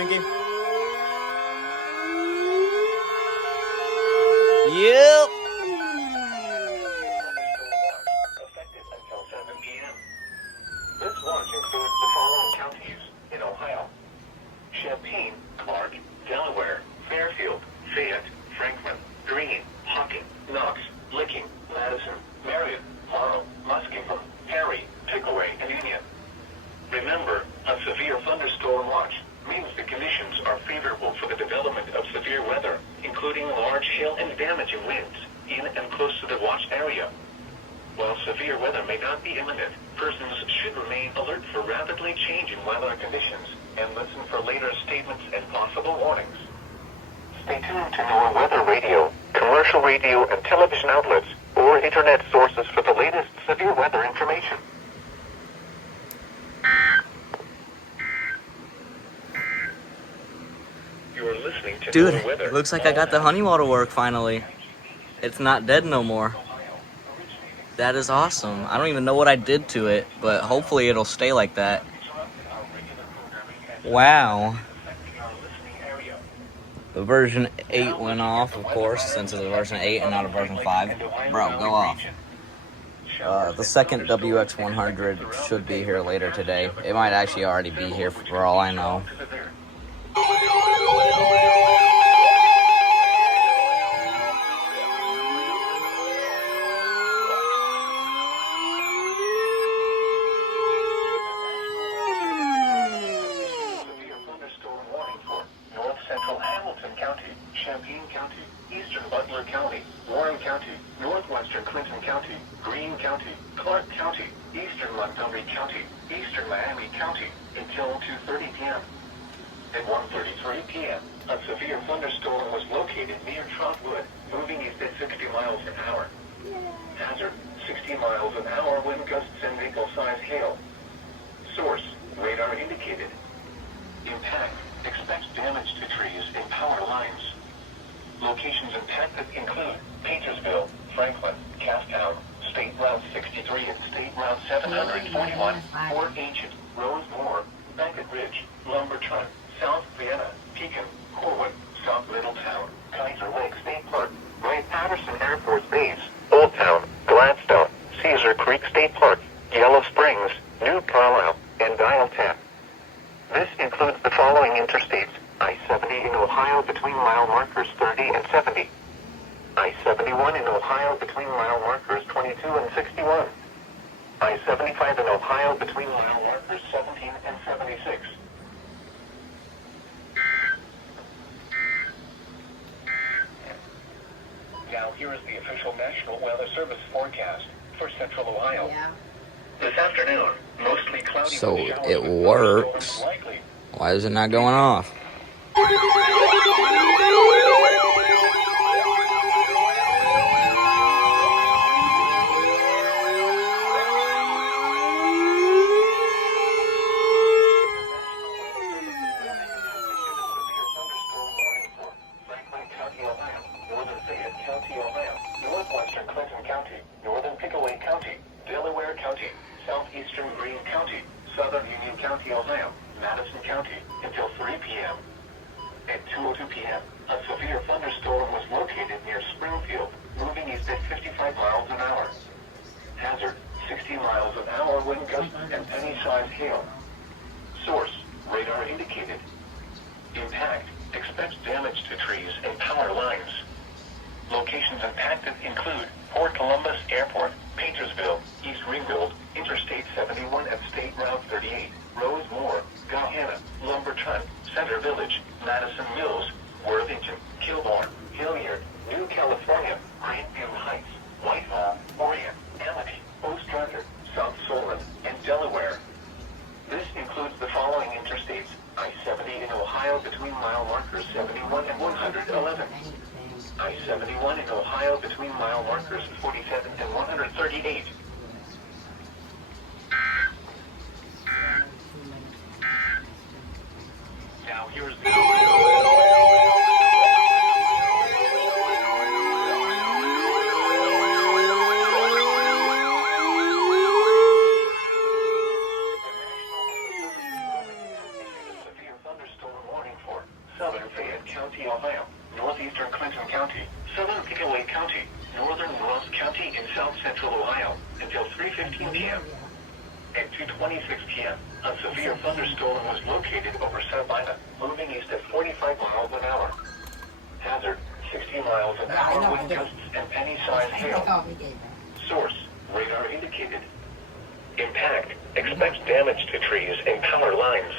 Pinky? Yep. Effective until 7 p.m. This launch includes the following counties in Ohio: Champaign, Clark, Delaware, Fairfield, Fayette, Franklin, Greene, Hocking, Knox, Licking, Madison, Marion, Morrow, Muskingum, Perry, Pickaway, and Union. Remember, a severe thunderstorm watch means the conditions are favorable for the development of severe weather, including large hail and damaging winds in and close to the watch area. While severe weather may not be imminent, persons should remain alert for rapidly changing weather conditions and listen for later statements and possible warnings. Stay tuned to NOAA weather radio, commercial radio and television outlets, or internet sources for the latest severe weather information. You are listening to Dude, NOAA weather. it looks like I got the honey wall to work finally. It's not dead no more. That is awesome. I don't even know what I did to it, but hopefully it'll stay like that. Wow. The version 8 went off, of course, since it's a version 8 and not a version 5. Bro, go off. The second WX100 should be here later today. It might actually already be here for all I know. Champaign County, Eastern Butler County, Warren County, Northwestern Clinton County, Greene County, Clark County, Eastern Montgomery County, Eastern Miami County, until 2:30 p.m. At 1:33 p.m., a severe thunderstorm was located near Trotwood, moving east at 60 miles an hour. Hazard, 60 miles an hour wind gusts and vehicle-sized hail. Source, radar indicated. Impact, expect damage to trees and power lines. Locations impacted include Paintersville, Franklin, Casttown, State Route 63 and State Route 741, Fort Ancient, Rosemore, Bankett Ridge, Lumberton, South Vienna, Pekin, Corwin, South Middletown, Kaiser Lake State Park, Wright-Patterson Air Force Base, Old Town, Gladstone, Cedar Creek State Park, Yellow Springs, New Carlisle, and Dialtown. This includes the following interstates: I-70 in Ohio between mile markers 30 and 70. I-71 in Ohio between mile markers 22 and 61. I-75 in Ohio between mile markers 17 and 76. Now here is the official National Weather Service forecast for Central Ohio. Yeah. This afternoon, mostly cloudy. So with showers it and works. thunderstorms likely. Why is it not going off? Franklin County, Ohio, Northern Fayette County, Ohio, Northwestern Clinton County, Northern Pickaway County, Delaware County, Southeastern Greene County, Southern Union County, Ohio, Madison County, until 3 p.m. At 2:02 p.m., a severe thunderstorm was located near Springfield, moving east at 55 miles an hour. Hazard, 60 miles an hour wind gusts and penny-sized hail. Source, radar indicated. Impact, expect damage to trees and power lines. Locations impacted include Port Columbus Airport, Paintersville, East Ringgold, Interstate 71 and State Route 38, Rosemore, Gahanna, Lumberton, Center Village, Madison Mills, Worthington, Kilbourne, Hilliard, New California, Greenview Heights, Whitehall, Orion, Amity, Ostrander, South Solon, and Delaware. This includes the following interstates: I-70 in Ohio between mile markers 71 and 111. I-71 in Ohio between mile markers 47 and 138. Now here's the... severe thunderstorm warning south central Ohio until 3:15 p.m. At 2:26 p.m., a severe thunderstorm was located over Sabina, moving east at 45 miles an hour. Hazard, 60 miles an hour wind gusts and penny-sized hail. Source, radar indicated. Impact, expect damage to trees and power lines.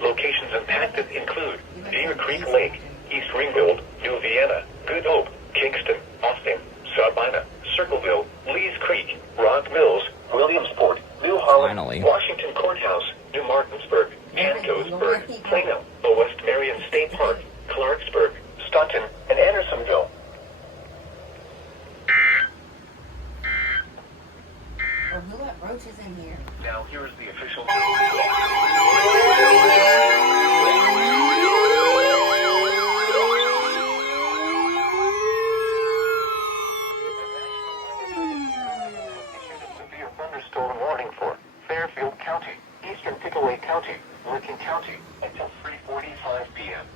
Locations impacted include Deer Creek Lake, East Ringgold, New Vienna, Good Hope, Kingston, Austin, Sabina, Circleville, Lees Creek, Rock Mills, Williamsport, New Holland, Finally. Washington Courthouse, New Martinsburg, Pancosburg, Plano, West Marion State Park, Clarksburg, Staunton, and Andersonville. Or who let roaches in here? Now here is the official. Severe thunderstorm warning for Fairfield County, Eastern Pickaway County, Lincoln County until 3:45 p.m.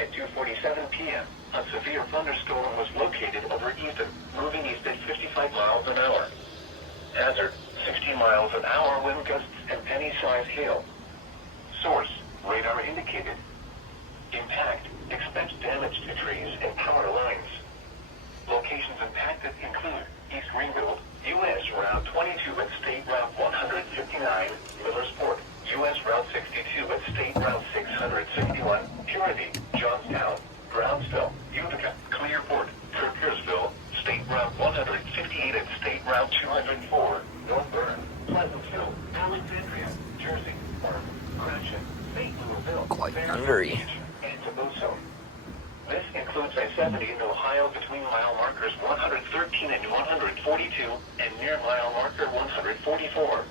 At 2:47 p.m., a severe thunderstorm was located over Easton, moving east at 55 miles an hour. Hazard, 60 miles an hour wind gusts and penny-sized hail. Source, radar indicated. Impact, expect damage to trees and power lines. Locations impacted include East Ringgold, U.S. Route 22 and State Route 159, Millersport, U.S. Route 62 and State Route 661, Purity, Johnstown, Brownsville, Utica, Clearport, Kirkersville, State Route 158 and State Route 204, North Bern, Pleasantville, Alexandria, Jersey, Park, Gratiot, St. Louisville, Quite Fairfield hungry. Beach, and Toboso. This includes I-70 in Ohio between mile markers 113 and 142 and near mile marker 144.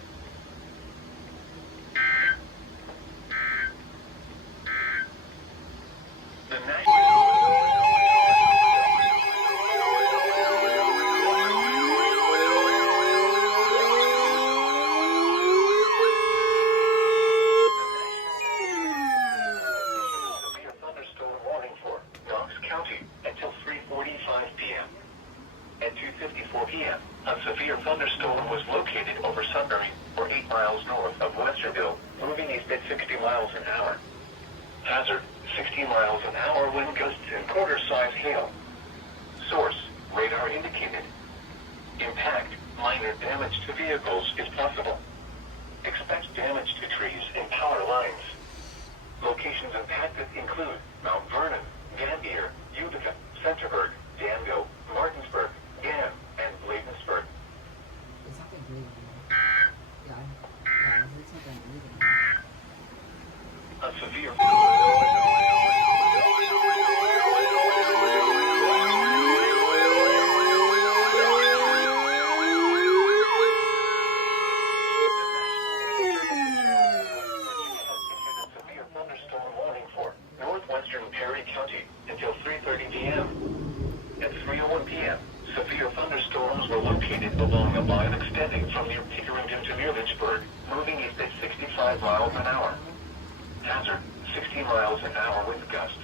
The severe thunderstorm warning for Knox County until 3:45 p.m. At 2:54 p.m., a severe thunderstorm was located over Sunbury, or 8 miles north of Westerville, moving east at 60 miles an hour. Hazard, 60 miles an hour wind gusts and quarter-size hail. Source, radar indicated. Impact, minor damage to vehicles is possible. Expect damage to trees and power lines. Locations impacted include Mount Vernon, Gambier, Utica, Centerburg, Danville, Martinsburg, Gam, and Bladensburg. There's something breathing. Yeah, there's something breathing. A severe thunderstorm warning for northwestern Perry County until 3:30 p.m. At 3:01 p.m., severe thunderstorms were located along a line extending from near Pickerington to near Lynchburg, moving east at 65 miles an hour. Hazard, 60 miles an hour wind gusts.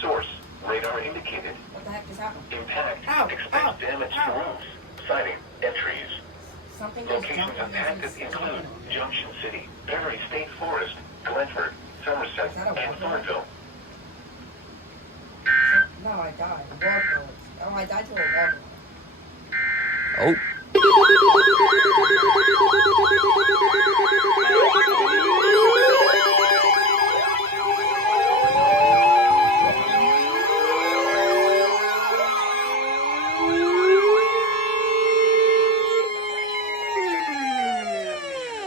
Source, radar indicated. What the heck just happened? Impact, Ow, expect ow, damage ow. to roofs, siding, and trees. Something just Locations jumped on impacted this. include Junction City, Berry State Forest, Glenford, Somerset, Is that a and waterfall? Thornville. No, I died. A waterfall. Oh, I died to a waterfall. Oh.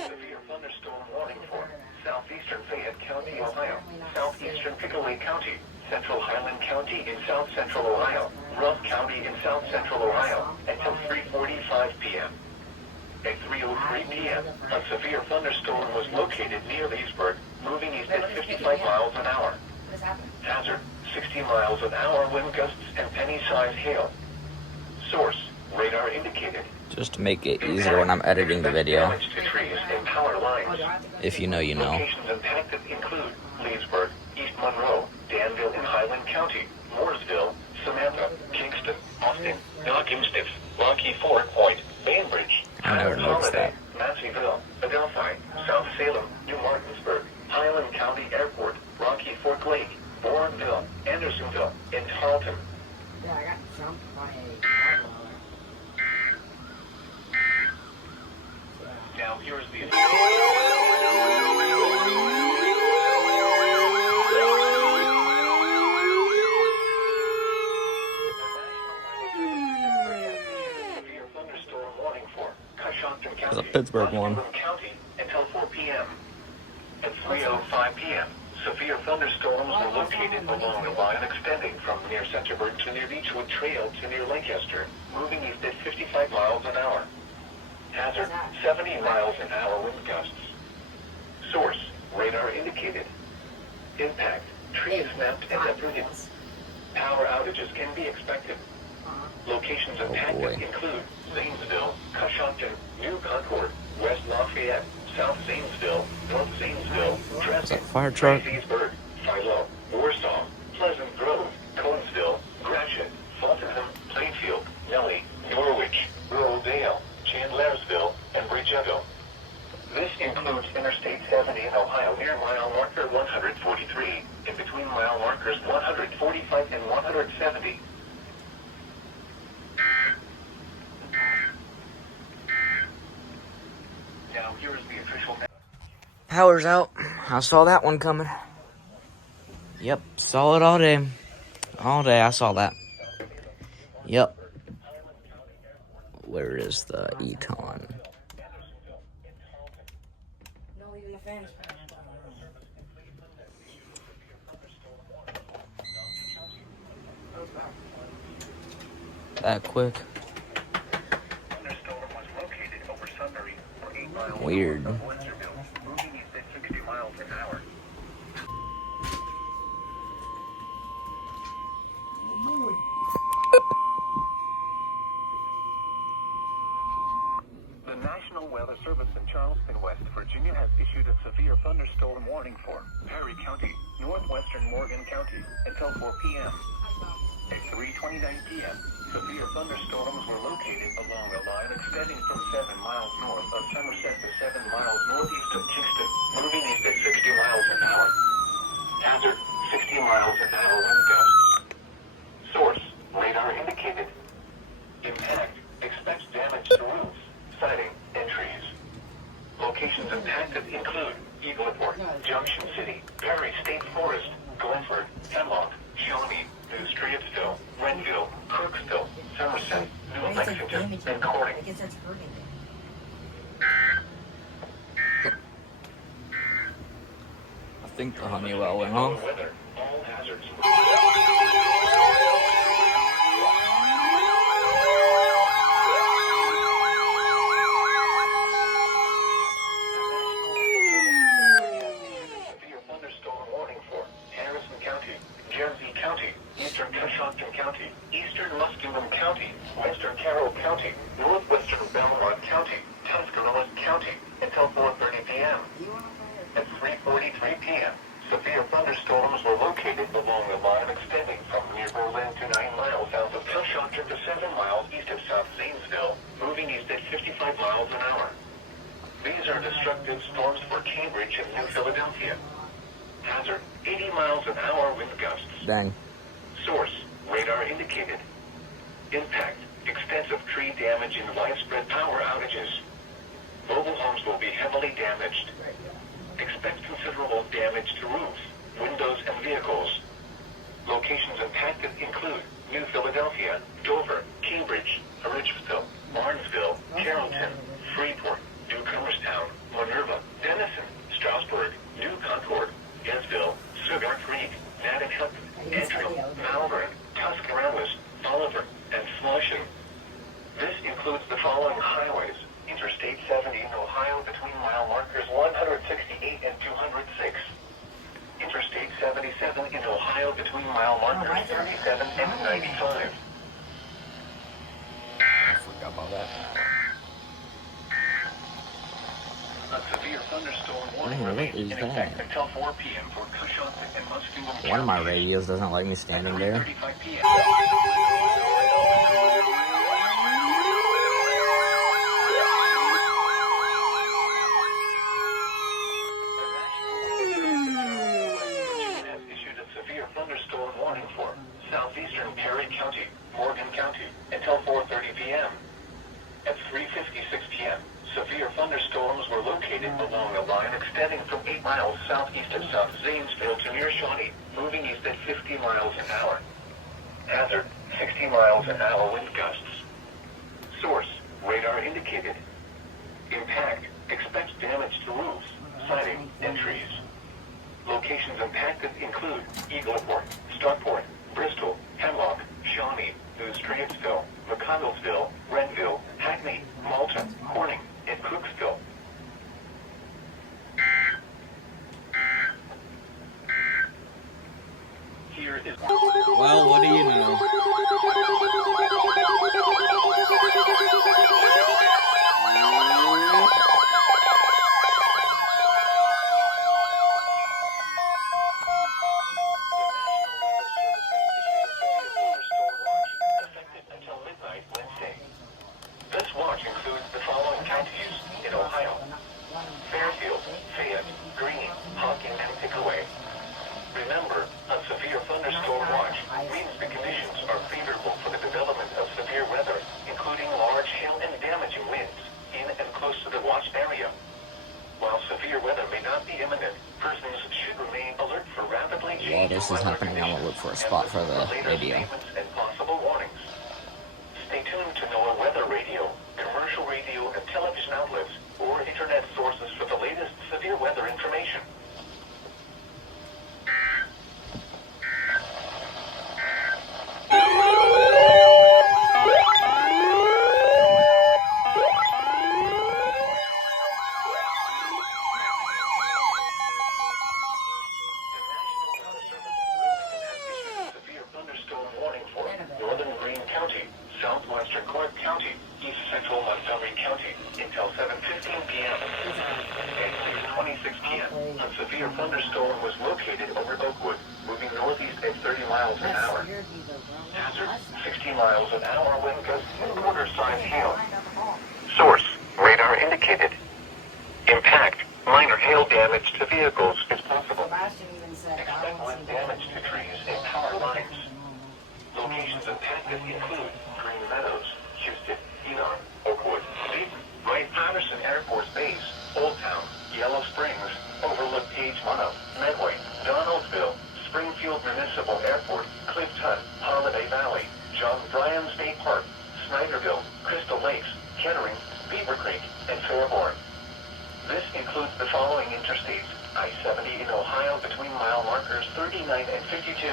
Severe thunderstorm warning for southeastern Fayette County, Ohio, southeastern Pickaway County, central Highland County in south central Ohio, Ruff County in south central Ohio, until 3:45 p.m. At 3:03 p.m., a severe thunderstorm was located near Leesburg, moving east at 55 miles an hour. What has happened? Hazard, 60 miles an hour wind gusts and penny-sized hail. Source, radar indicated. Just to make it easier when I'm editing the video. Damage to trees and power lines. If you know, you know. Locations impacted include Leesburg, East Monroe, Danville in Highland County, Mooresville, Samantha, Kingston, Austin, Knockingstiff, here's the severe thunderstorm warning for Coshocton There's a County, Pittsburgh one. Muskingum County until 4 p.m. At 3:05 p.m., severe thunderstorms were located along the line extending from near Centerburg to near Beechwood Trail to near Lancaster, moving east at 55 miles an hour. Hazard, 70 miles an hour wind gusts. Source, radar indicated. Impact, trees snapped and uprooted. Power outages can be expected. Locations impacted include Zanesville, Coshocton, New Concord, West Lafayette, South Zanesville, North Zanesville, Dresden, Fire truck. Frazeysburg, Philo, Warsaw, Pleasant Grove, Conesville, Gratiot, Fultonham, Plainfield, Nellie, Norwich, Ruraldale, Chandlersville, and Bridgeville. This includes Interstate 70 in Ohio near mile marker 143, in between mile markers 145 and 170. Now here is the official. Power's out. I saw that one coming. Yep, saw it all day. All day I saw that. Yep. Where is the Eton? No, even the fans. That quick. Thunderstorm was located over Sunbury for 8 miles Weird. north of Westerville, moving east at 60 miles an hour. The National Weather Service in Charleston, West Virginia has issued a severe thunderstorm warning for Perry County, northwestern Morgan County, until 4 p.m. At 3:29 p.m., severe thunderstorms were located along a line extending from 7 miles north of Somerset to 7 miles northeast of Kingston, moving east at 60 miles an hour. Hazard, 60 miles an hour wind gusts. Source, radar indicated. Impact, expects damage to roofs, siding, and trees. Locations impacted include Eagleport, Junction City, Perry State Forest, Glenford, Hemlock, Shawnee, New Streetsville, Renville, Crooksville, Somerset, New Lexington, and Corning. I guess that's hurting it. I think the Honeywell went off. Weather, all hazards. Severe thunderstorm warning for Harrison County, Jersey County, Eastern Coshocton County, Eastern Muskingum County, Western Carroll County, Northwestern Belmont County, Tuscarawas County, until 4:30 p.m. At 3:43 p.m., severe thunderstorms were located along the line extending from near Berlin to 9 miles south of Coshocton to 7 miles east of South Zanesville, moving east at 55 miles an hour. These are destructive storms for Cambridge and New Philadelphia. Hazard, 80 miles an hour wind gusts. Dang. Source, radar indicated. Impact, extensive tree damage and widespread power outages. Mobile homes will be heavily damaged. Expect considerable damage to roofs, windows, and vehicles. Locations impacted include New Philadelphia, Dover, Cambridge, Ridgeville, Barnesville, Carrollton, Freeport, New Comerstown, Minerva, Denison, Strasburg, New Concord, Yesville, Sugar Creek, Natick, Antrim, Malvern, Tuscarawas, Oliver, and Flushing. This includes the following highways: Interstate 70 in Ohio between mile markers 168 and 206. Interstate 77 in Ohio between mile markers 37 and 95. I forgot about that. A severe thunderstorm warning What remains is in that? effect until 4 p.m. for Coshocton and Muskingum One of my counties. radios doesn't like me standing there. 3:35 p.m. has issued a severe thunderstorm warning for southeastern Perry County, Morgan County, until 4:30 p.m. At 3:56 p.m., severe thunderstorms were extending from 8 miles southeast of South Zanesville to near Shawnee, moving east at 50 miles an hour. Hazard, 60 miles an hour wind gusts. Source, radar indicated. Impact, expect damage to roofs, siding, and trees. Locations impacted include Eagleport, Starport, Bristol, Hemlock, Shawnee, New Straitsville, McConnellsville, Renville, Hackney, Malta, Corning, and Crooksville. Here is... Well, what do you know? This watch includes the following counties in Ohio: Fairfield, Fayette, Greene, Hocking, and Pickaway. Remember, a severe thunderstorm watch means the conditions are favorable for the development of severe weather, including large hail and damaging winds in and close to the watch area. While severe weather may not be imminent, persons should remain alert for rapidly While changing this is weather happening, I'm gonna look for a conditions spot and for listen the for later radio. statements and possible warnings. Stay tuned to NOAA weather radio, commercial radio and television outlets, or internet sources for the latest severe weather information. Severe thunderstorm warning for northern Greene County, southwestern Clark County, east central Montgomery County until 7:15 p.m. At 6:26 p.m., a severe thunderstorm was located over Oakwood, moving northeast at 30 miles an hour. Hazard, 60 miles an hour wind gusts and quarter-size hail. Source, radar indicated. Impact, minor hail damage to vehicles is possible. Expect wind damage to trees and power lines. Locations impacted include Green Meadows, Houston, Enon, Oakwood, Dayton, Wright-Patterson Air Force Base, Old Town, Yellow Springs, Overlook Page Mono, Medway, Donaldsville, Springfield Municipal Airport, Clifton, Holiday Valley, John Bryan State Park, Snyderville, Crystal Lakes, Kettering, Beaver Creek, and Fairborn. This includes the following interstates: I-70 in Ohio between mile markers 39 and 52.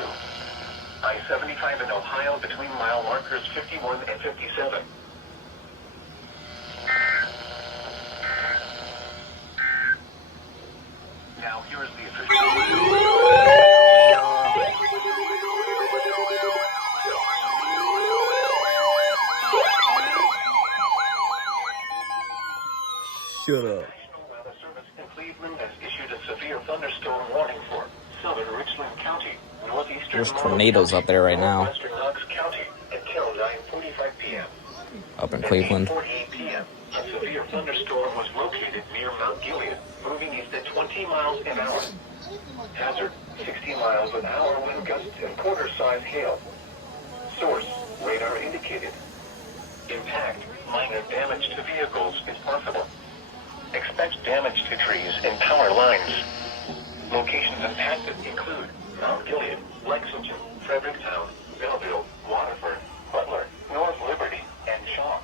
I-75 in Ohio between mile markers 51 and 57. Now here is the official... Shut up. National Weather Service in Cleveland has issued a severe thunderstorm warning for southern Richland County, northeastern There's Monroe tornadoes County, up there right now. northwestern Knox County until 9:45 p.m. Up in At Cleveland. 8:48 p.m., a severe thunderstorm was located near Mount Gilead, moving east at 20 miles an hour. Hazard, 60 miles an hour wind gusts and quarter-size hail. Source, radar indicated. Impact, minor damage to vehicles is possible. Expect damage to trees and power lines. Locations impacted include Mount Gilead, Lexington, Fredericktown, Belleville, Waterford, Butler, North Liberty, and Shaw.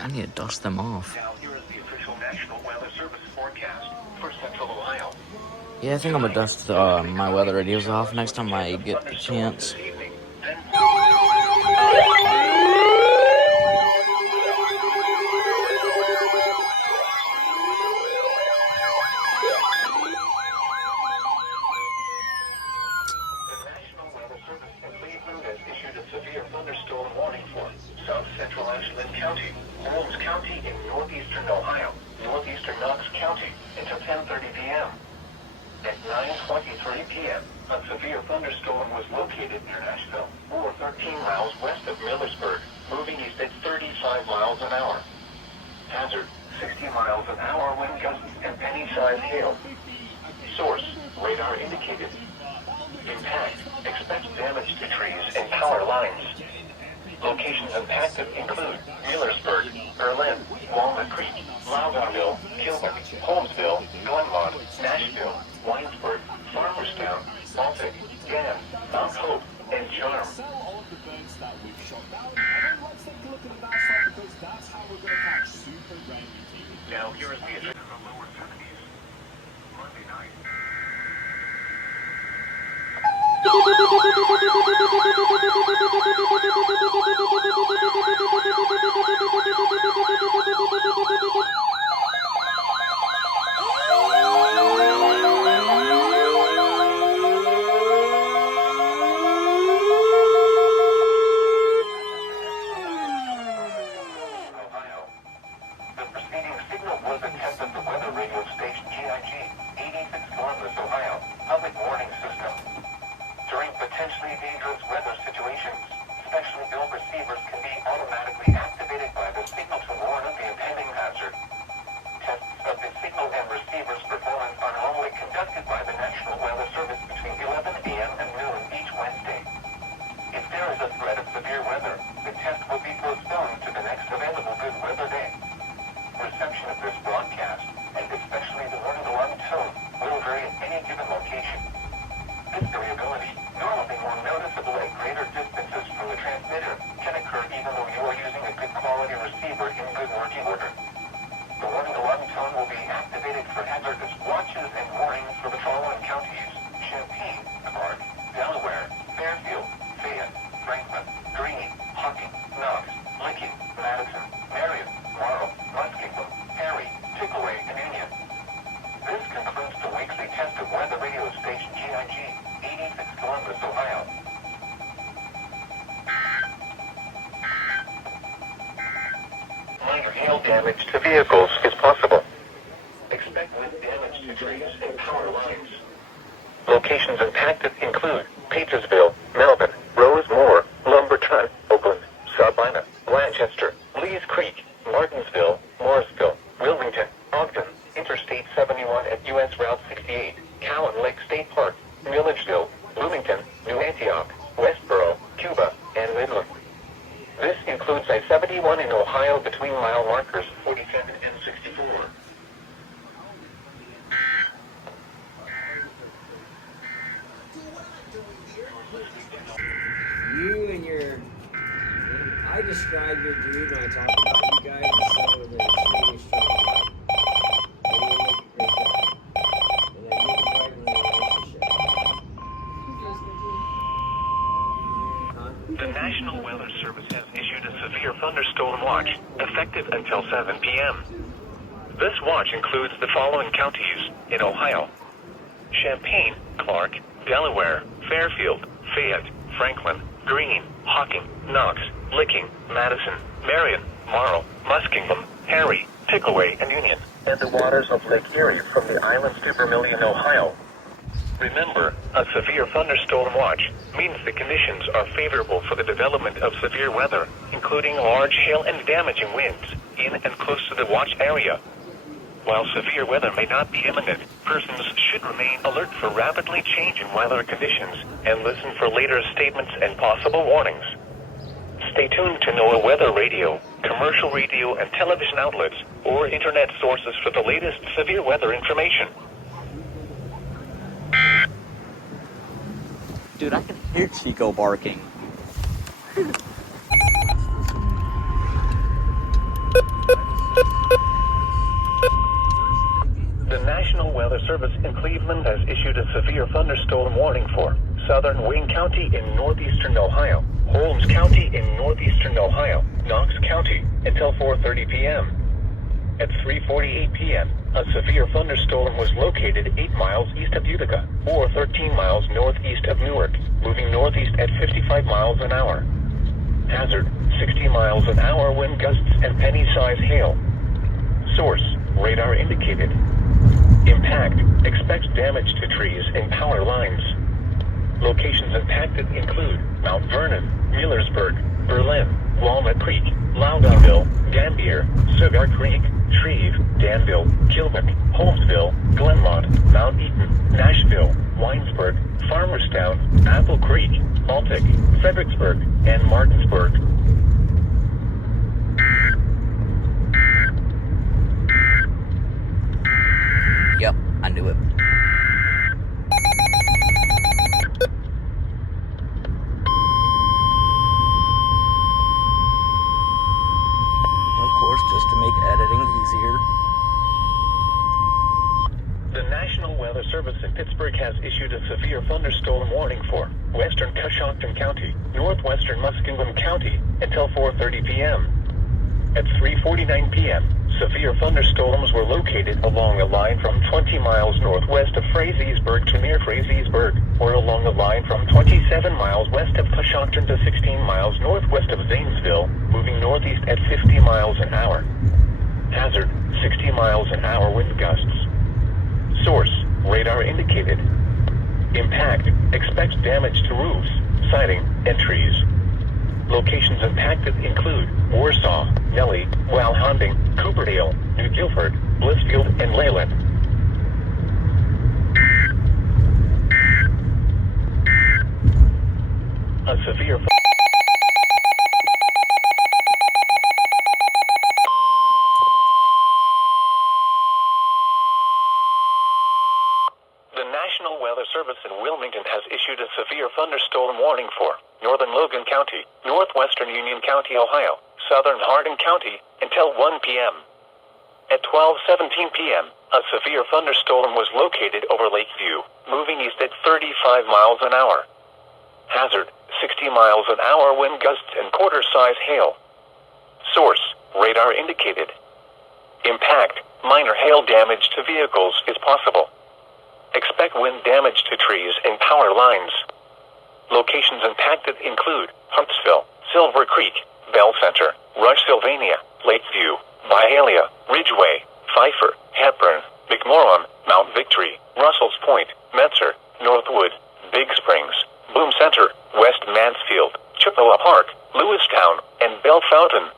I need to dust them off. Now here is the official National Weather Service forecast for Central Ohio. Yeah, I think I'm gonna dust my weather radios off next time I get the chance. This evening, then the National Weather Service in Cleveland has issued a severe thunderstorm warning for south central Ashland County, Holmes County in northeastern Ohio, northeastern Knox County until 10:30 p.m. At 9:23 p.m., a severe thunderstorm was located near Nashville, or 13 miles west of Millersburg, moving east at 35 miles an hour. Hazard, 60 miles an hour wind gusts and penny-sized hail. Source, radar indicated. Impact, expect damage to trees and power lines. Locations impacted include Millersburg, Berlin, Walnut Creek, Loudonville, Kilwick, Holmesville, Glenmont, Nashville, Winesburg, Farmerstown, Baltic, Dan, Mount Hope, and Charm. Now here is the address. Lower 70s. Monday night. Damage to vehicles is possible. Expect wind damage to trees and power lines. Locations impacted include Patriotsville, Melbourne, Rosemoor, Lumberton, Oakland, Sabina, Lancaster, Lees Creek, Martinsville, Morrisville, Wilmington, Ogden, Interstate 71 at US Route 68, Cowan Lake State Park, Milledgeville, Bloomington, New Antioch, Westboro, Cuba, and Midland. This includes I-71 in Ohio between mile markers 47 and 64. You and your... I describe your dude when I talk about you guys as someone with an extremely strong mind. And you make a great guy. And that you're right in the relationship. The National Weather Service has issued a severe thunderstorm watch, effective until 7 p.m. This watch includes the following counties in Ohio: Champaign, Clark, Delaware, Fairfield, Fayette, Franklin, Greene, Hocking, Knox, Licking, Madison, Marion, Morrow, Muskingum, Perry, Pickaway, and Union, and the waters of Lake Erie from the islands to Vermilion, Ohio. Remember, a severe thunderstorm watch means the conditions are favorable for the development of severe weather, including large hail and damaging winds in and close to the watch area. While severe weather may not be imminent, persons should remain alert for rapidly changing weather conditions and listen for later statements and possible warnings. Stay tuned to NOAA weather radio, commercial radio and television outlets, or internet sources for the latest severe weather information. Dude, I can hear Chico barking. The National Weather Service in Cleveland has issued a severe thunderstorm warning for southern Wayne County in northeastern Ohio, Holmes County in northeastern Ohio, Knox County until 4:30 p.m. At 3:48 p.m., a severe thunderstorm was located 8 miles east of Utica, or 13 miles northeast of Newark, moving northeast at 55 miles an hour. Hazard, 60 miles an hour wind gusts and penny-size hail. Source, radar indicated. Impact, expect damage to trees and power lines. Locations impacted include Mount Vernon, Millersburg, Berlin, Walnut Creek, Loudonville, Gambier, Cigar Creek, Shreve, Danville, Kilwick, Holmesville, Glenmont, Mount Eaton, Nashville, Winesburg, Farmerstown, Apple Creek, Baltic, Fredericksburg, and Martinsburg. into it. Of course, just to make editing easier. The National Weather Service in Pittsburgh has issued a severe thunderstorm warning for western Coshocton County, northwestern Muskingum County until 4:30 p.m. At 3:49 p.m., severe thunderstorms were located along a line from 20 miles northwest of Frazeysburg to near Frazeysburg, or along a line from 27 miles west of Coshocton to 16 miles northwest of Zanesville, moving northeast at 50 miles an hour. Hazard, 60 miles an hour wind gusts. Source, radar indicated. Impact, expect damage to roofs, siding, and trees. Locations impacted include Warsaw, Nellie, Walhonding, Cooperdale, New Guilford, Blissfield, and Leyland. A severe The National Weather Service in Wilmington has issued a severe thunderstorm warning for northern Logan County, northwestern Union County, Ohio, southern Hardin County, until 1 p.m. At 12:17 p.m., a severe thunderstorm was located over Lakeview, moving east at 35 miles an hour. Hazard, 60 miles an hour wind gusts and quarter-size hail. Source, radar indicated. Impact, minor hail damage to vehicles is possible. Expect wind damage to trees and power lines. Locations impacted include Huntsville, Silver Creek, Bell Center, Rush, Sylvania, Lakeview, Byhalia, Ridgeway, Pfeiffer, Hepburn, McMorran, Mount Victory, Russell's Point, Metzer, Northwood, Big Springs, Boom Center, West Mansfield, Chippewa Park, Lewistown, and Bell Fountain.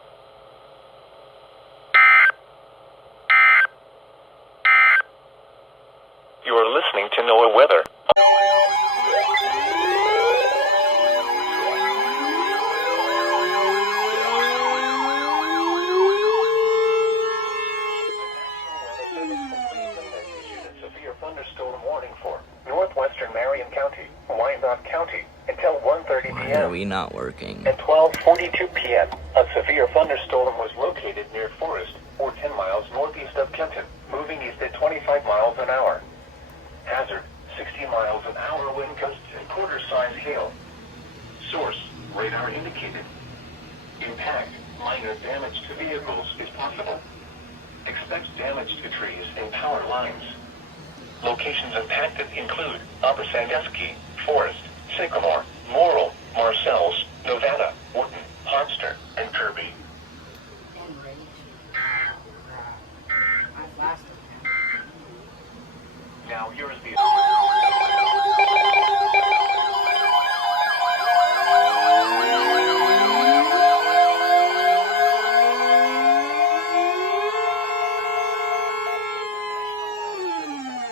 You are listening to NOAA Weather. Severe thunderstorm warning for northwestern Marion County, Wyandotte County, until 1:30 Why p.m. are we not working? At 12:42 p.m., a severe thunderstorm was located near Forest, or 10 miles northeast of Kenton, moving east at 25 miles an hour. Hazard, 60 miles an hour wind gusts and quarter-size hail. Source, radar indicated. Impact, minor damage to vehicles is possible. Expect damage to trees and power lines. Locations impacted include Upper Sandusky, Forest, Sycamore, Morrill, Marcells, Nevada, Wharton, Harpster, and Kirby. Now here is the...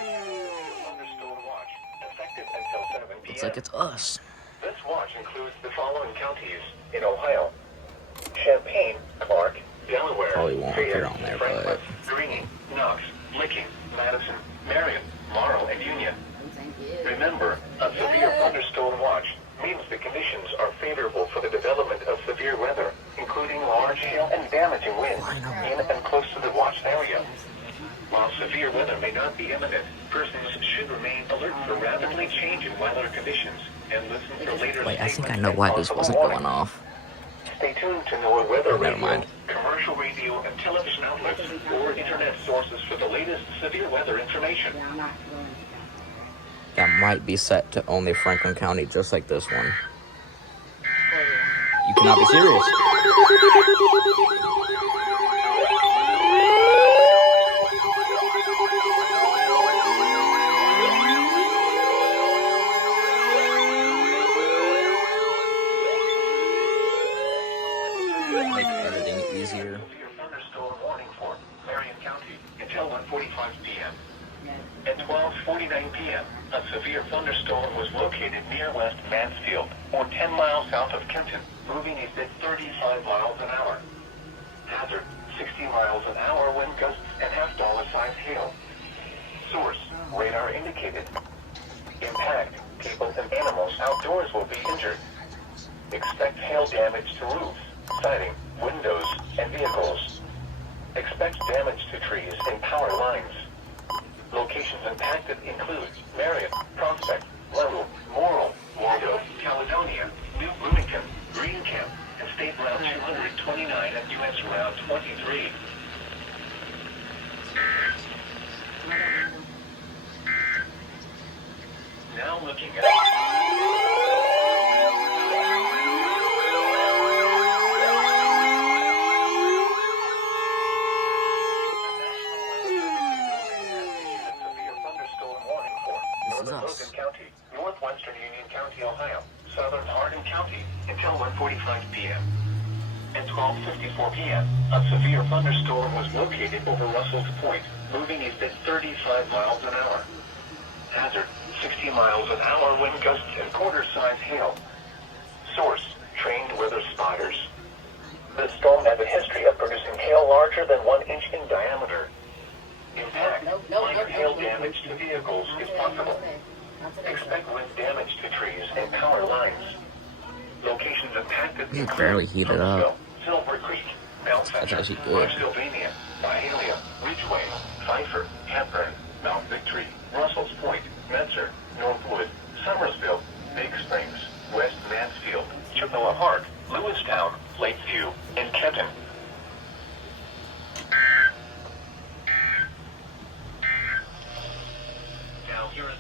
Thunderstorm watch, effective until 7 p.m. Looks like it's us. This watch includes the following counties in Ohio: Champaign, Clark, Delaware, Probably won't appear on there, Franklin, but- Greene, Knox, Licking, Madison, Marion, Morrill, and Union. Remember, a severe thunderstorm watch means the conditions are favorable for the development of severe weather, including large hail and damaging winds in and close to the watched area. While severe weather may not be imminent, persons should remain alert for rapidly changing weather conditions and listen for later Wait, I think I statements know and why this possible wasn't warnings. going off. Stay tuned to NOAA Weather Never Radio, mind. commercial radio, and television outlets, or internet sources for the latest severe weather information. That might be set to only Franklin County, just like this one. You cannot be serious. Make editing easier. Severe thunderstorm warning for Marion County until 1:45 p.m. At 12:49 p.m., a severe thunderstorm was located near West Mansfield, or 10 miles south of Kenton, moving east at 35 miles an hour. Hazard, 60 miles an hour wind gusts and half-dollar-sized hail. Source, radar indicated. Impact, people and animals outdoors will be injured. Expect hail damage to roofs, siding, windows, and vehicles. Expect damage to trees and power lines. Locations impacted include Marion, Prospect, Level, Morrill, Waldo, Caledonia, New Bloomington, Green Camp, and State Route 229 and U.S. Route 23. Now looking at Logan County, northwestern Union County, Ohio, southern Hardin County, until 1:45 p.m. At 12:54 p.m., a severe thunderstorm was located over Russell's Point, moving east at 35 miles an hour. Hazard, 60 miles an hour wind gusts and quarter-size hail. Source, trained weather spotters. The storm has a history of producing hail larger than 1 inch in diameter. Impact, minor hail damage to vehicles is possible. Expect wind damage to trees and power lines. Locations impacted You barely heat it up. Silver Creek, Mount That's Center, actually good. Sylvania, Byhalia, Ridgeway, Pfeiffer, Hepburn, Mount Victory, Russell's Point, Metzer, Northwood, Summersville, Big Springs, West Mansfield, Chippewa Park, Lewistown, Lakeview, and Kenton. Now here is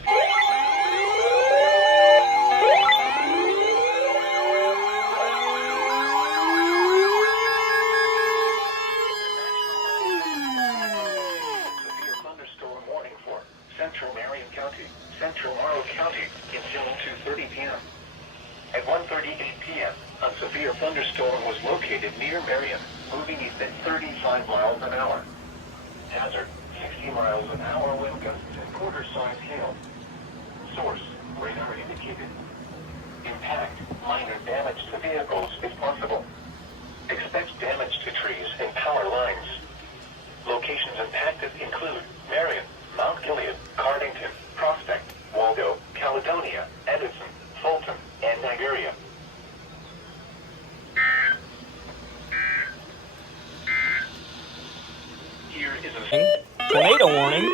severe thunderstorm warning for Central Marion County, Central Morrow County until 2:30 p.m. At 1:38 p.m., a severe thunderstorm was located near Marion, moving east at 35 miles an hour. Hazard, 60 miles an hour wind gusts and quarter-size hail. Source, radar indicated. Impact, minor damage to vehicles is possible. Expect damage to trees and power lines. Locations impacted include Marion, Mount Gilead, Cardington, Prospect, Waldo, Caledonia, Edison, Fulton, and Nigeria. Here is a Tornado warning.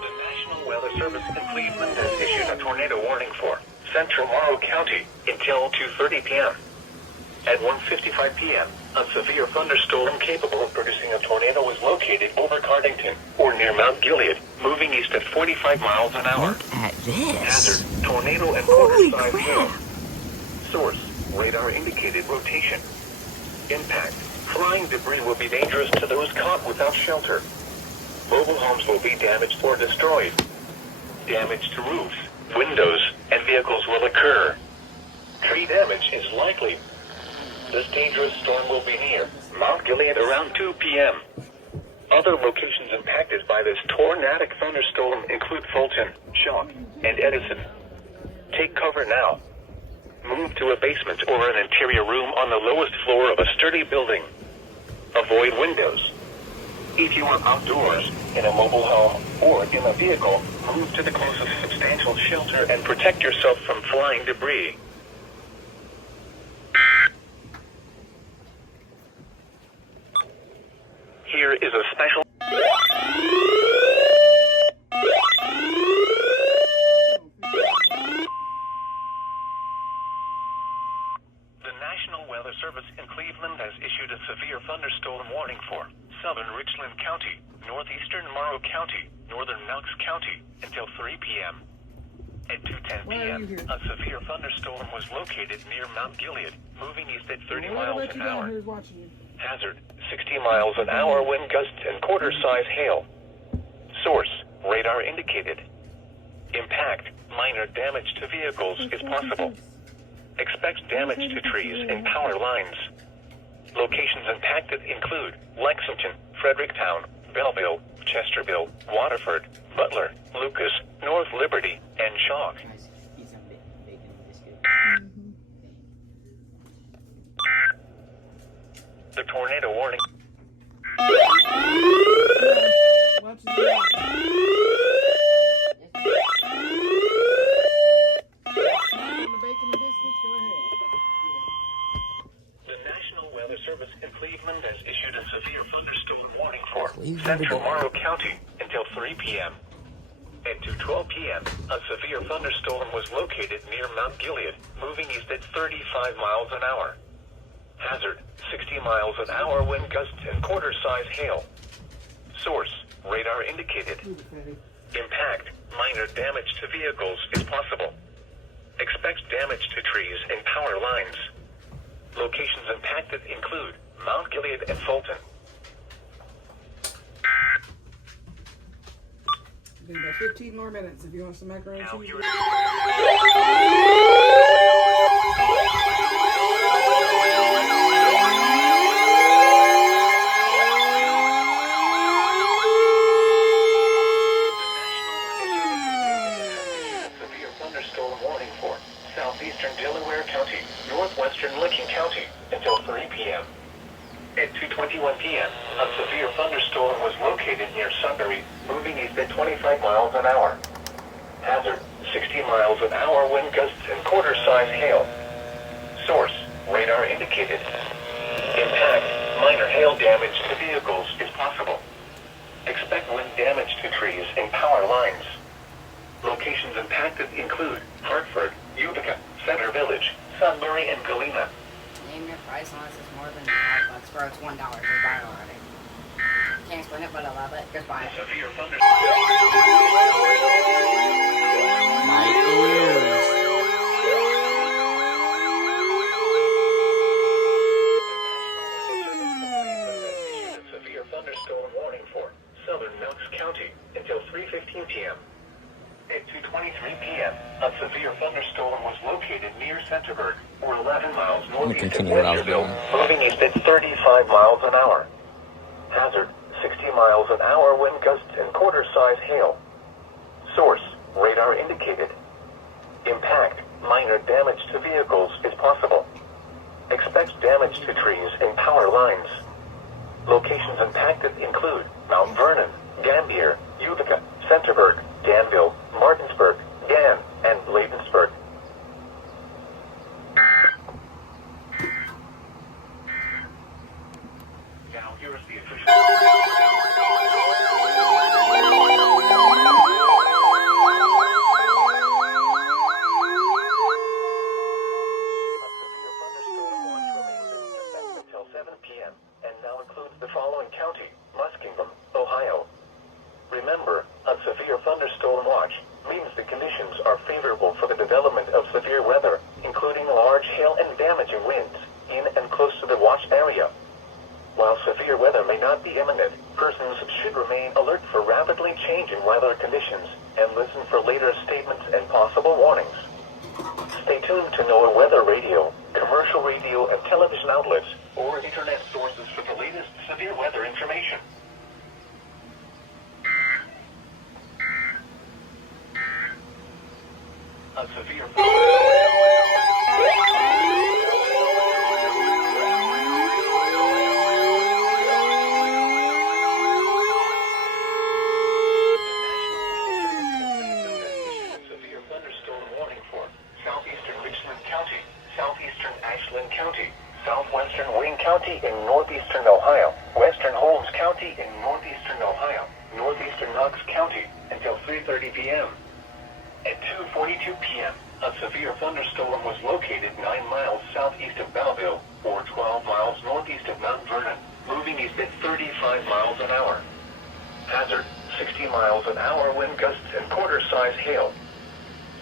The National Weather Service in Cleveland has issued a tornado warning for Central Morrow County until 2:30 p.m. At 1:55 p.m., a severe thunderstorm capable of producing a tornado was located over Cardington or near Mount Gilead, moving east at 45 miles an hour. Look at this. Hazard, tornado and Holy quarter-size hail. crap. Source, radar indicated rotation. Impact, flying debris will be dangerous to those caught without shelter. Mobile homes will be damaged or destroyed. Damage to roofs, windows, and vehicles will occur. Tree damage is likely. This dangerous storm will be near Mount Gilead around 2 p.m. Other locations impacted by this tornadic thunderstorm include Fulton, Chalk, and Edison. Take cover now. Move to a basement or an interior room on the lowest floor of a sturdy building. Avoid windows. If you are outdoors, in a mobile home, or in a vehicle, move to the closest substantial shelter and protect yourself from flying debris. Here is a special... The National Weather Service in Cleveland has issued a severe thunderstorm warning for southern Richland County, northeastern Morrow County, northern Knox County until 3 p.m. At 2:10 p.m., a severe thunderstorm was located near Mount Gilead, moving east at 30 miles an hour. Hazard, 60 miles an hour wind gusts and quarter-size hail. Source, radar indicated. Impact, minor damage to vehicles is possible. Expect damage to trees and power lines. Locations impacted include Lexington, Fredericktown, Belleville, Chesterville, Waterford, Butler, Lucas, North Liberty, and Chalk. The tornado warning. Watch the map. On the bacon and biscuits, go ahead. The National Weather Service in Cleveland has issued a severe thunderstorm warning for Cleveland central again. Morrow County until 3 p.m. At 2:12 p.m., a severe thunderstorm was located near Mount Gilead, moving east at 35 miles an hour. Hazard, 60 miles an hour wind gusts and quarter-size hail. Source, radar indicated. Impact, minor damage to vehicles is possible. Expect damage to trees and power lines. Locations impacted include Mount Gilead and Fulton. Do about 15 more minutes if you want some macaroni and Now cheese. you're- Severe thunderstorm warning for southeastern Delaware County, northwestern Licking County until 3 p.m. At 2:21 p.m., a severe thunderstorm was located near Sunbury, moving east at 25 miles an hour. Hazard, 60 miles an hour wind gusts and quarter-size hail. Source, radar indicated. Impact, minor hail damage to vehicles is possible. Expect wind damage to trees and power lines. Locations impacted include Hartford, Utica, Center Village, Sunbury, and Galena. Name your price unless it's more than $5, bro. It's $1. Just buy it already. Can't explain it, but I love it. Just buy it. Severe thunderstorm. My ears. Severe thunderstorm warning for southern Knox County until 3:15 p.m. At 2:23 p.m., a severe thunderstorm was located near Centerburg, or 11 miles northeast of continue what I was Westerville, doing. moving east at 35 miles an hour. Hazard, 60 miles an hour wind gusts and quarter-size hail. Source, radar indicated. Impact, minor damage to vehicles is possible. Expect damage to trees and power lines. Locations impacted include Mount Vernon, Gambier, Utica, Centerburg, Danville, Martinsburg, Dan, and Bladensburg. Now here's the official. Until 7 p.m. and now includes the following county: Muskingum, Ohio. Remember, a severe thunderstorm watch means the conditions are favorable for the development of severe weather, including large hail and damaging winds, in and close to the watch area. While severe weather may not be imminent, persons should remain alert for rapidly changing weather conditions and listen for later statements and possible warnings. Stay tuned to NOAA Weather Radio, commercial radio and television outlets, or internet sources for the latest severe weather information. A severe severe thunderstorm warning for southeastern Richland County, southeastern Ashland County, southwestern Wayne County in northeastern Ohio, western Holmes County in northeastern Ohio, northeastern Knox County until 3:30 p.m. At 2:42 p.m., a severe thunderstorm was located 9 miles southeast of Belleville, or 12 miles northeast of Mount Vernon, moving east at 35 miles an hour. Hazard, 60 miles an hour wind gusts and quarter-size hail.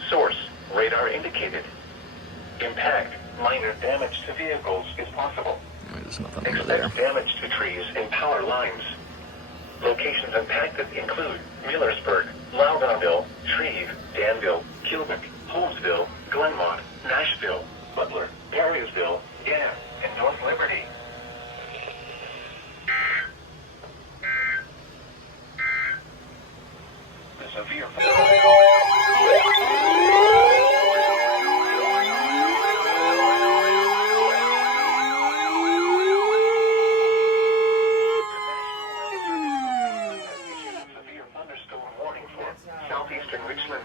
Source, radar indicated. Impact, minor damage to vehicles is possible. There's nothing over there. Expect damage to trees and power lines. Locations impacted include Millersburg, Loudonville, Shreve, Danville, Kilbuck, Holmesville, Glenmont, Nashville, Butler, Perrysville, Dan, and North Liberty. The severe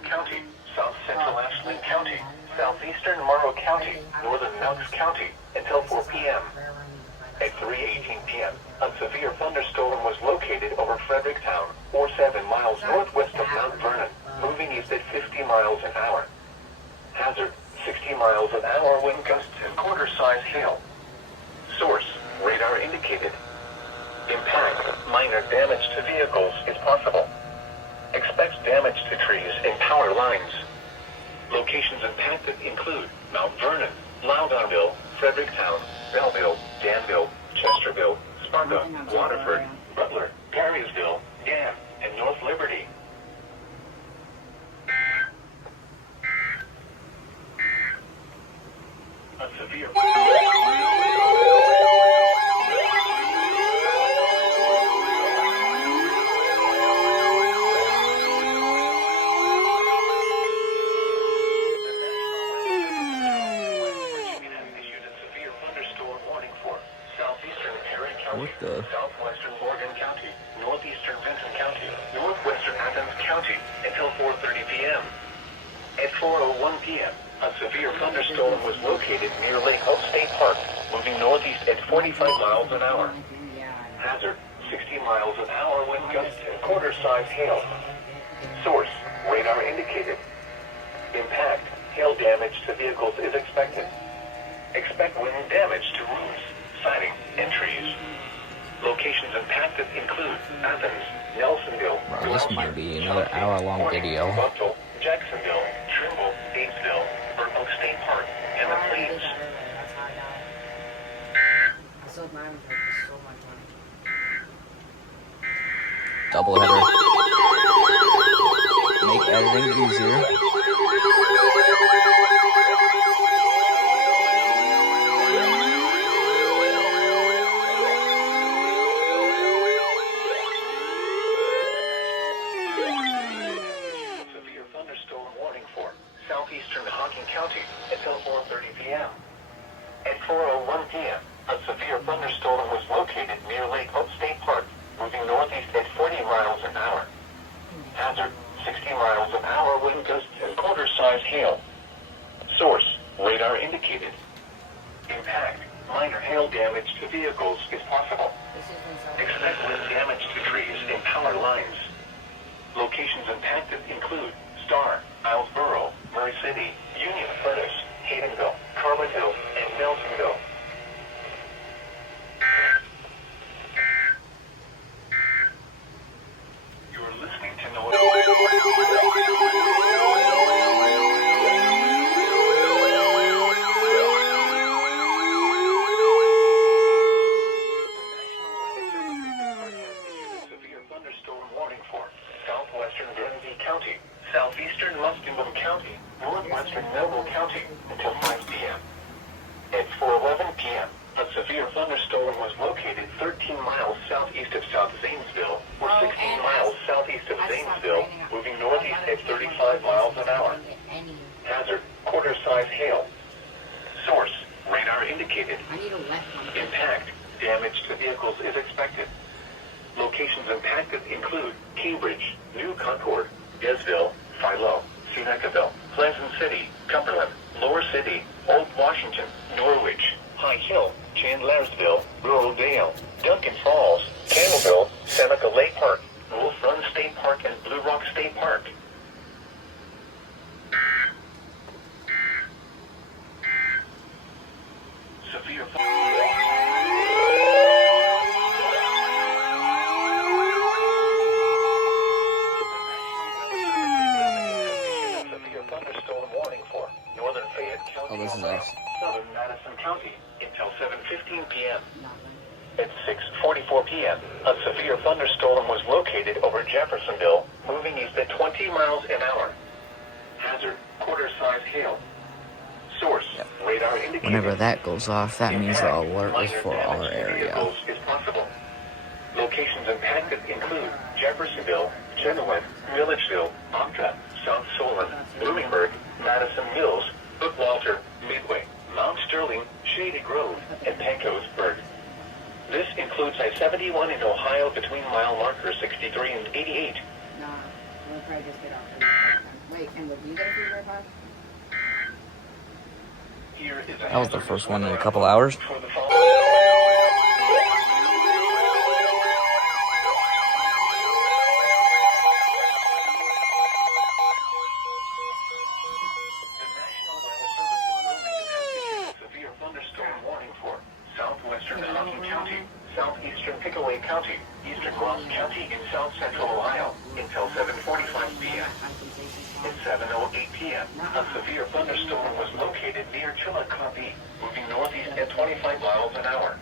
County, South Central Ashland County, Southeastern Morrow County, Northern Knox County, until 4 p.m. At 3:18 p.m., a severe thunderstorm was located over Fredericktown, or 7 miles northwest of Mount Vernon, moving east at 50 miles an hour. Hazard, 60 miles an hour wind gusts and quarter-size hail. Source, radar indicated. Impact, minor damage to vehicles is possible. Expects damage to trees and power lines. Locations impacted include Mount Vernon, Loudonville, Fredericktown, Belleville, Danville, Chesterville, Sparta, Waterford, Butler, Perrysville, Gap, and North Liberty. A severe... What the? Southwestern Morgan County, northeastern Benton County, northwestern Athens County, until 4:30 p.m. At 4:01 p.m., a severe thunderstorm was located near Lake Hope State Park, moving northeast at 45 miles an hour. Hazard, 60 miles an hour wind gusts and quarter-size hail. Source, radar indicated. Impact, hail damage to vehicles is expected. Expect wind damage to roofs, siding, and trees. Locations impacted include Athens, Nelsonville, Bro, this might be another hour-long video. Buckle, Jacksonville, Trimble, Batesville, Burnt Oak State Park, and the Plains. I sold mine for so much money. Double header. Make editing easier. Severe thunderstorm warning for southeastern Hocking County until 4:30 p.m. At 4:01 p.m., a severe thunderstorm was located near Lake Hope State Park, moving northeast at 40 miles an hour. Hazard, 60 miles an hour wind gusts and quarter-size hail. Source, radar indicated. Impact, minor hail damage to vehicles is possible. Expect wind damage to trees and power lines. Locations impacted include Star, Islesboro, Murray City, Union Furnace, Haydenville, Carmenville, and Nelsonville. You are listening to noise. Severe thunderstorm warning for southwestern Guernsey County, southeastern Muskingum County, northwestern Noble County until 5 p.m. At 4:11 p.m., a severe thunderstorm was located 13 miles southeast of South Zanesville, or 16 miles southeast of Zanesville, moving northeast at 35 miles an hour. Hazard, quarter-size hail. Source, radar indicated. I need a left one. Impact, damage to vehicles is expected. Locations impacted include Cambridge, New Concord, Desville, Philo, Senecaville, Pleasant City, Cumberland, Lower City, Old Washington, Norwich, High Hill, Chandlersville, Rural Dale, Duncan Falls, Campbellville, Seneca Lake Park, Wolf Run State Park, and Blue Rock State Park. Severe thunderstorm warning for northern Fayette County. Oh, this is us. Southern Madison County until 7:15 p.m. Nothing. At 6:44 p.m., a severe thunderstorm was located over Jeffersonville, moving east at 20 miles an hour. Hazard, quarter-size hail. Source, radar indicated. Whenever that goes off, that means the alert is for our area. Is possible. Locations impacted include Jeffersonville, Chenoweth, Milledgeville, Octa, South Solon, Bloomingburg, Madison Mills, Bookwalter, Midway, Mount Sterling, Shady Grove, and Pancosburg. This includes I-71 in Ohio between mile markers 63 and 88. Nah, we'll probably just get off the Wait, and would you get a free AirPod? Here is a That was the first one in a couple hours. for the following. The National Weather Service in Wilmington has issued a severe thunderstorm warning for southwestern Hocking County, southeastern Pickaway County, eastern Ross County, and south central Ohio until 7:45 p.m. At 7:08 p.m., a severe thunderstorm was located near Chillicothe, moving northeast at 25 miles an hour.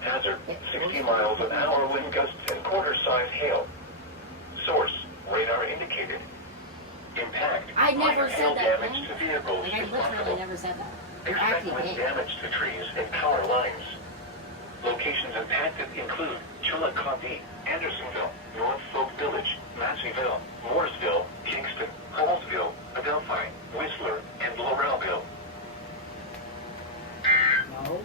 Hazard: 60 miles an hour wind gusts and quarter-size hail. Source: radar indicated. Impact: I never minor hail said that, damage man. to vehicles Like, I is literally possible. never said that. You're Expect acting wind gay. damage to trees and power lines. Locations impacted include Chillicothe, Andersonville, North Folk Village, Masseyville, Mooresville, Kingston, Hallsville, Adelphi, Whistler, and Laurelville. No.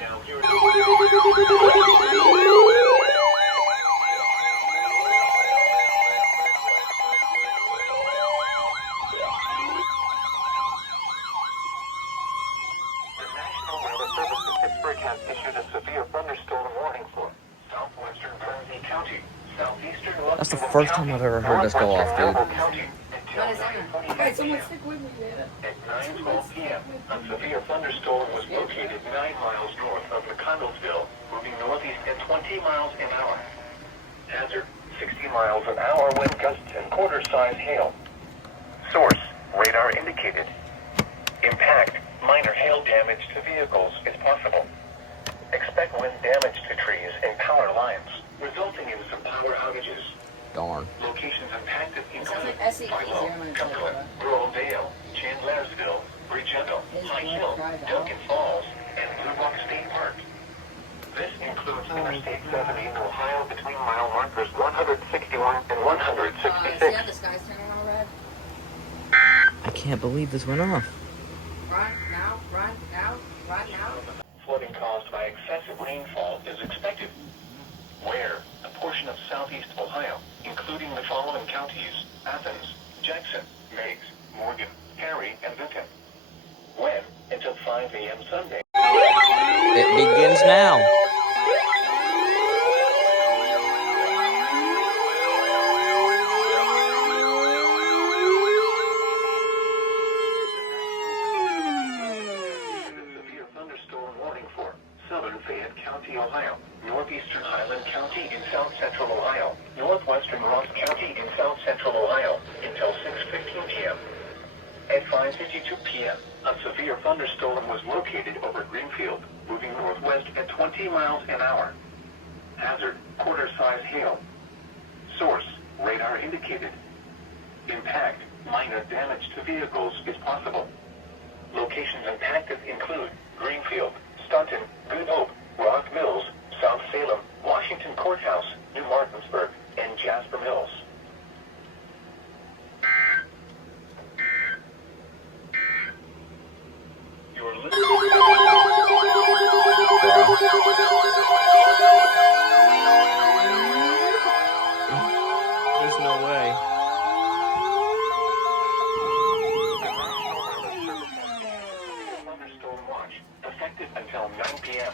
Now here The National Weather Service in Pittsburgh has issued a severe thunderstorm warning for southwestern Guernsey County, southeastern That's the Washington first time County, I've ever heard this go off, dude. northwestern Noble County, until What is that? 9:45 Hey, someone p.m. stick with me, man. At 9:12 p.m., a severe thunderstorm was located 9 miles north of McConnellsville, moving northeast at 20 miles an hour. Hazard: 60 miles an hour wind gusts and quarter-size hail. Source: radar indicated. Impact: minor hail damage to vehicles is possible. Expect wind damage to trees and power lines, resulting in some power outages. Darn. Locations impacted Sounds include like SAT Philo, exam on Cumberland, Florida. Rural Vale, Chandlersville, Bridgetto, His High blood Hill, drive out. Duncan Falls, and Blue Rock State Park. This includes Interstate 70 in Ohio between mile markers 161 and See how 166. the sky's turning all red? I can't believe this went off. Run now, run now, run now. Flooding caused by excessive rainfall is expected. Where? A portion of southeast Ohio, including the following counties: Athens, Jackson, Meigs, Morgan, Perry, and Vinton. When? Until 5 a.m. Sunday. It begins now. Severe thunderstorm warning for southern Fayette County, Ohio, northeastern Highland County in south central Ohio, northwestern Ross County in south central Ohio until 6:15 p.m. At 5:52 p.m., a severe thunderstorm was located over Greenfield, moving northwest at 20 miles an hour. Hazard: quarter-size hail. Source: radar indicated. Impact: minor damage to vehicles is possible. Locations impacted include Greenfield, Staunton, Good Hope, Rock Mills, South Salem, Washington Courthouse, New Martinsburg, and Jasper Mills. You're listening. There's no way. Thunderstorm watch, effective until 9 p.m.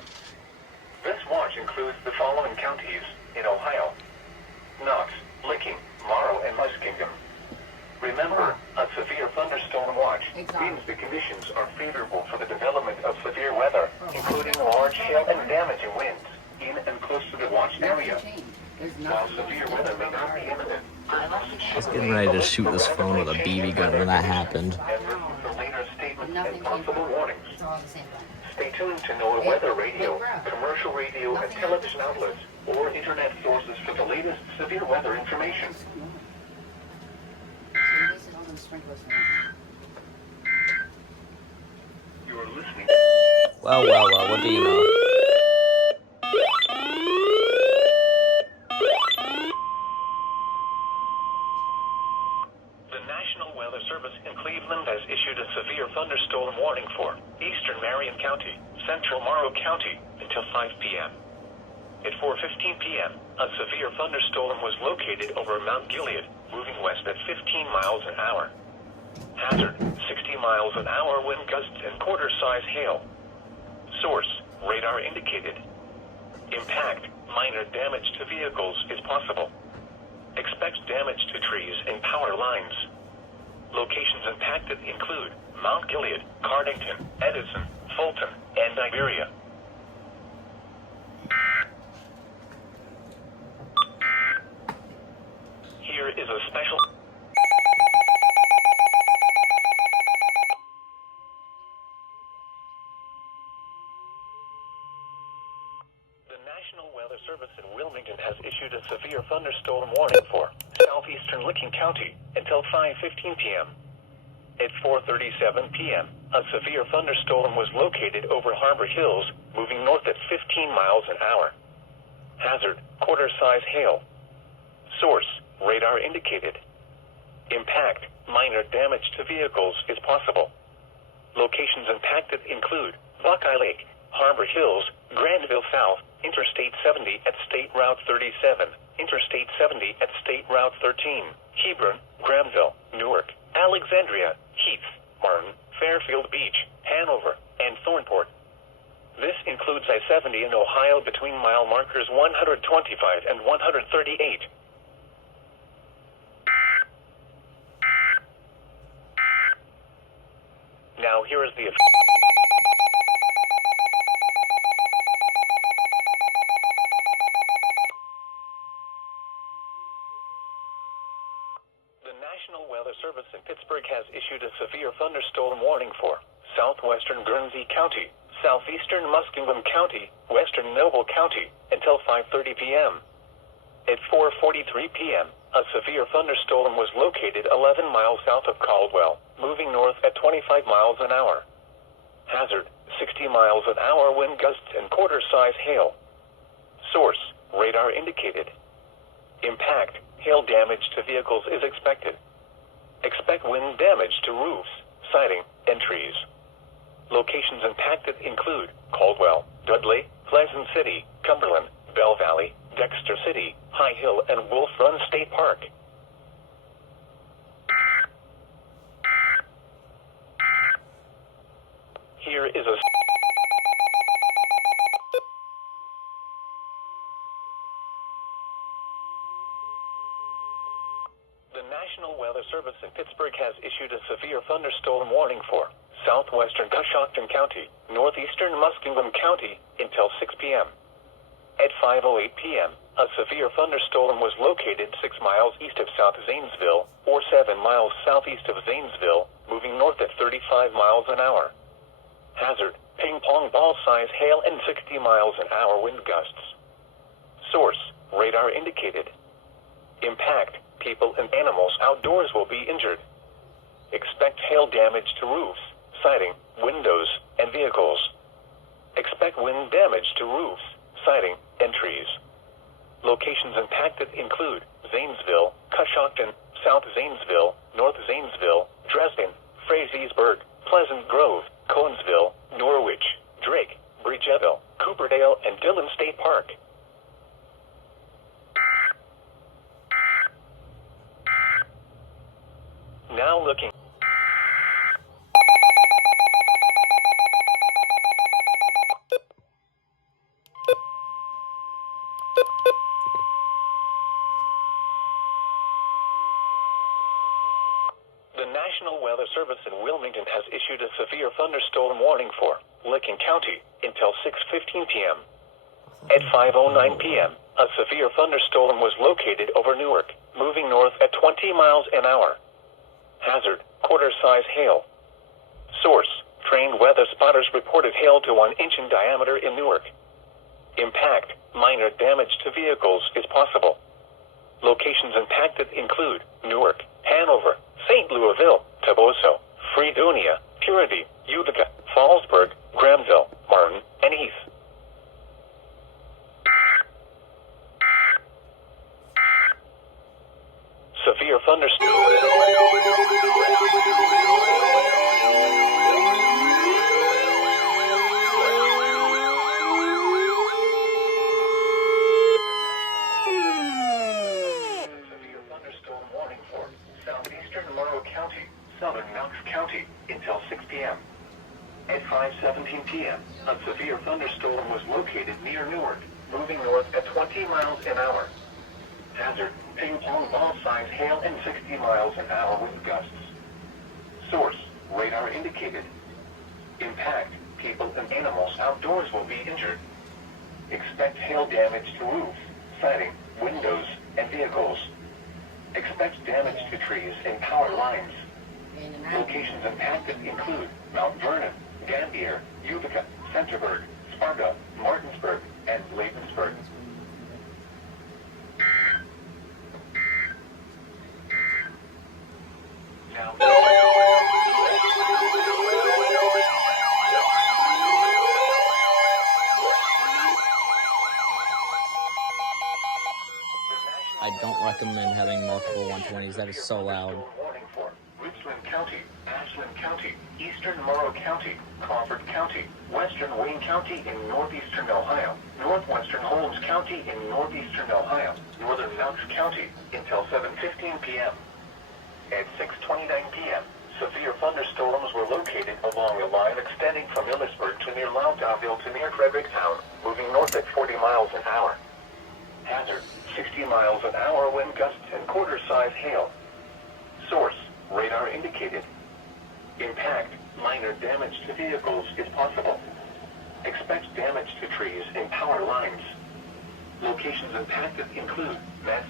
This watch includes the following counties in Ohio: Knox, Licking, Morrow, and Muskingum. Remember, a severe thunderstorm watch means the conditions are favorable for the development of severe weather, including large hail and damaging winds in and close to the watch area. Nothing changed. There's While nothing severe else weather may not be imminent, I was getting ready to shoot this phone with a BB gun when that happened. and listen for later statements Nothing and came possible from warnings. It's all the same thing. Stay tuned to NOAA weather radio, commercial radio, and television outlets, or internet sources for the latest severe weather information. So you wasted all them sprinklers for that. You're listening. Well, what do you know? The National Weather Service in Cleveland has issued a severe thunderstorm warning for eastern Marion County, central Morrow County until 5 p.m. At 4:15 p.m., A severe thunderstorm was located over Mount Gilead, moving west at 15 miles an hour. Hazard, 60 miles an hour wind gusts and quarter-size hail. Source, radar indicated. Impact, minor damage to vehicles is possible. Expect damage to trees and power lines. Locations impacted include Mount Gilead, Cardington, Edison, Fulton, and Iberia. Here is a special... The National Weather Service in Wilmington has issued a severe thunderstorm warning for southeastern Licking County until 5:15 p.m. At 4:37 p.m., a severe thunderstorm was located over Harbor Hills, moving north at 15 miles an hour. Hazard, quarter-size hail. Source, radar indicated. Impact, minor damage to vehicles is possible. Locations impacted include Buckeye Lake, Harbor Hills, Grandville South, Interstate 70 at State Route 37, Interstate 70 at State Route 13, Hebron, Grahamville, Newark, Alexandria, Heath, Martin, Fairfield Beach, Hanover, and Thornport. This includes I-70 in Ohio between mile markers 125 and 138. Now here is the... The National Weather Service in Pittsburgh has issued a severe thunderstorm warning for southwestern Guernsey County, southeastern Muskingum County, western Noble County, until 5:30 p.m. At 4:43 p.m., a severe thunderstorm was located 11 miles south of Caldwell, moving north at 25 miles an hour. Hazard, 60 miles an hour wind gusts and quarter-size hail. Source, radar indicated. Impact, hail damage to vehicles is expected. Expect wind damage to roofs, siding, and trees. Locations impacted include Caldwell, Dudley, Pleasant City, Cumberland, Bell Valley, Dexter City, High Hill, and Wolf Run State Park. Here is a... The National Weather Service in Pittsburgh has issued a severe thunderstorm warning for southwestern Coshocton County, northeastern Muskingum County, until 6 p.m. At 5:08 p.m., a severe thunderstorm was located 6 miles east of South Zanesville, or 7 miles southeast of Zanesville, moving north at 35 miles an hour. Hazard, ping-pong ball-size hail and 60 miles an hour wind gusts. Source, radar indicated. Impact, people and animals outdoors will be injured. Expect hail damage to roofs, siding, windows, and vehicles. Expect wind damage to roofs, siding, and trees. Locations impacted include Zanesville, Coshocton, South Zanesville, North Zanesville, Dresden, Frazeysburg, Pleasant Grove, Conesville, Norwich, Drake, Bridgeville, Cooperdale, and Dillon State Park. Now looking. The National Weather Service in Wilmington has issued a severe thunderstorm warning for Licking County until 6:15 p.m. At 5:09 p.m., a severe thunderstorm was located over Newark, moving north at 20 miles an hour. Hazard, quarter-size hail. Source, trained weather spotters reported hail to 1 inch in diameter in Newark. Impact, minor damage to vehicles is possible. Locations impacted include Newark, Hanover, St. Louisville, Toboso, Fredonia, Purity, Utica, Fallsburg, Grahamville, Martin, and Heath. Severe thunderstorm. County, southern Knox County, until 6 p.m. At 5:17 p.m., a severe thunderstorm was located near Newark, moving north at 20 miles an hour. Hazard, ping-pong ball-sized hail and 60 miles an hour wind gusts. Source, radar indicated. Impact, people and animals outdoors will be injured. Expect hail damage to roof, siding, windows, and vehicles. Expect damage to trees and power lines. Locations impacted include Mount Vernon, Gambier, Utica, Centerburg, Sparta, Martinsburg, and Bladensburg. Now, I don't recommend having multiple 120s. That is so loud. warning for Richland County, Ashland County, Eastern Morrow County, Crawford County, Western Wayne County in northeastern Ohio, northwestern Holmes County in northeastern Ohio, northern Knox County until 7:15 p.m. At 6:29 p.m., severe thunderstorms were located along a line extending from Millersburg to near Loudonville to near Fredericktown, moving north at 40 miles an hour. Hazard, 60 miles an hour wind gusts and quarter-size hail. Source, radar indicated. Impact, minor damage to vehicles is possible. Expect damage to trees and power lines. Locations impacted include Mass